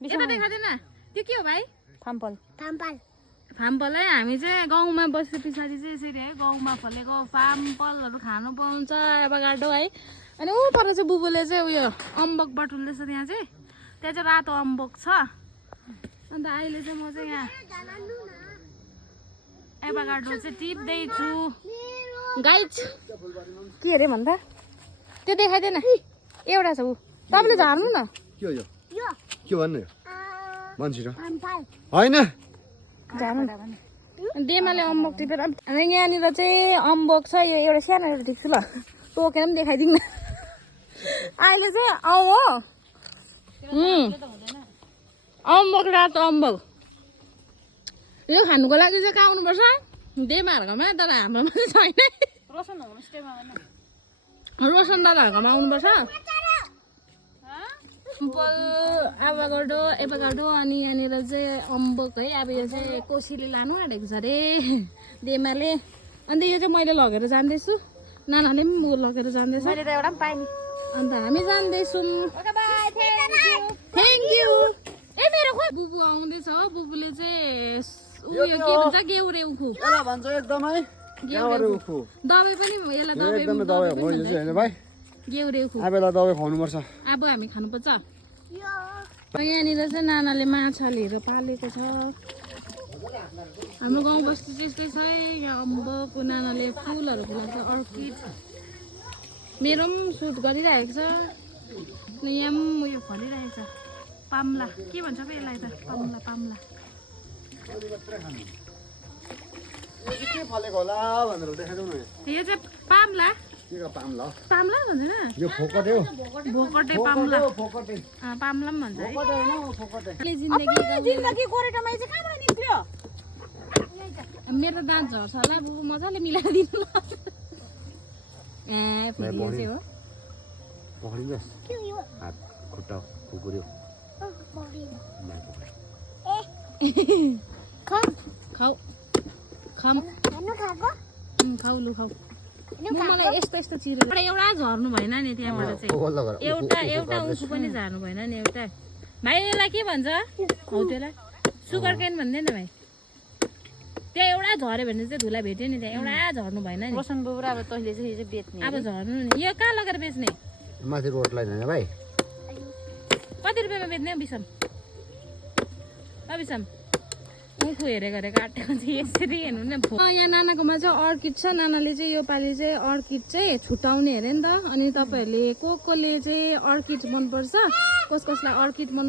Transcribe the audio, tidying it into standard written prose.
यता देखादैन त्यो के हो भाइ फाम्पल फामफल है हामी चाहिँ गाउँमा बसे पछाडि चाहिँ यसरी है गाउँमा फलेको फामफलहरू खानु पाउँछ एभाकाडो है अनि ऊ पर चाहिँ बुबुले चाहिँ उयो अम्बक बटुल्दैछ त्यहाँ चाहिँ रातो अम्बक छ अन्त अहिले चाहिँ म चाहिँ यहाँ एभाकाडो चाहिँ टिप्दैछु गाइज के अरे भन्दा त्यो देखाइदिएन एउटा छ ऊ तपाईँले झार्नु न के हो यो के भन्नु मान्छे र होइन देमाले अम्बक टिपेर अनि यहाँनिर चाहिँ अम्बक छ यो एउटा सानो एउटा टिप्छु ल टोकेर पनि देखाइदिउँ न अहिले चाहिँ आऊ हो अम्बक रातो अम्बक यो खानुको लागि चाहिँ कहाँ आउनुपर्छ देमाहरूकोमा तर हाम्रोमा चाहिँ छैन रोशन दादाहरूकोमा आउनुपर्छ सिम्पल एभाकाडो अनि यहाँनिर चाहिँ अम्बक है अब यो चाहिँ कोसीले लानु आँटेको छ अरे देमाले अन्त यो चाहिँ मैले लगेर जाँदैछु नानाले पनि लगेर जाँदैछ मैले त एउटा पनि पाएँ नि अन्त हामी जाँदैछौँ थ्याङ्क यू ए मेरो खोइ बुबु आउँदैछ हो बुबुले चाहिँ उयो के भन्छ गेउरे उखु भन्छ एकदमै दबाई पनि यसलाई एकदमै दबाई हो यो चाहिँ होइन भाइ गेउरे उखु आबेला दबाई खुवाउनुपर्छ अब हामी खानुपर्छ यहाँनिर चाहिँ नानाले माछा लिएर पालेको छ हाम्रो गाउँ बस्ती चाहिँ यस्तै छ है यहाँ अम्बक नानाले फुलहरू फुलाएको छ अर्किड मेरो पनि सुट गरिरहेको छ अनि यहाँ पनि उयो फलिरहेको छ पाम्ला के भन्छ पो यसलाई त पाम्ला के फलेको होला भनेर देखाइदेऊ न यो चाहिँ पाम्ला के को पाम्ला पाम्ला भन्छ यो फोकटे हो भोकटे पाम्ला फोकटे पाम्ला पनि भन्छ है फोकटे हैन फोकटे जिन्दगी कोरेटोमा चाहिँ कहाँबाट निक्ल्यो मेरो त दाँत झर्छ होला बुबु मजाले मिलाएर दिनु ल फेरि यो चाहिँ हो पक्रिनुहोस् हात खुट्टा कुकुर्यो खाऊ खाऊ खाऊ लु खाऊ मलाई यस्तो चिरेर एउटा झर्नु भएन नि त्यहाँबाट चाहिँ एउटा उखु पनि झार्नु भएन नि एउटा भाइ यसलाई के भन्छ हौ त्यसलाई सुगर केन भन्दैन भाइ त्यहाँ एउटा झऱ्यो भने चाहिँ धुला भेट्यो नि त्यहाँ एउटा झर्नु भएन नि रोशन बुबुरा अब तैँले चाहिँ यो चाहिँ बेच्ने अब झर्नु नि यो कहाँ लगेर बेच्ने माथि रोड लाइन हैन भाइ कति रुपियाँमा बेच्ने बिसम अबिसम उखु हेरेको काटेको चाहिँ यसरी हेर्नु न यहाँ नानाकोमा चाहिँ अर्किड छ नानाले चाहिँ यो पालि चाहिँ अर्किड चाहिँ छुट्याउने अरे नि त अनि तपाईँहरूले को कोले चाहिँ अर्किड मनपर्छ कसलाई अर्किड मन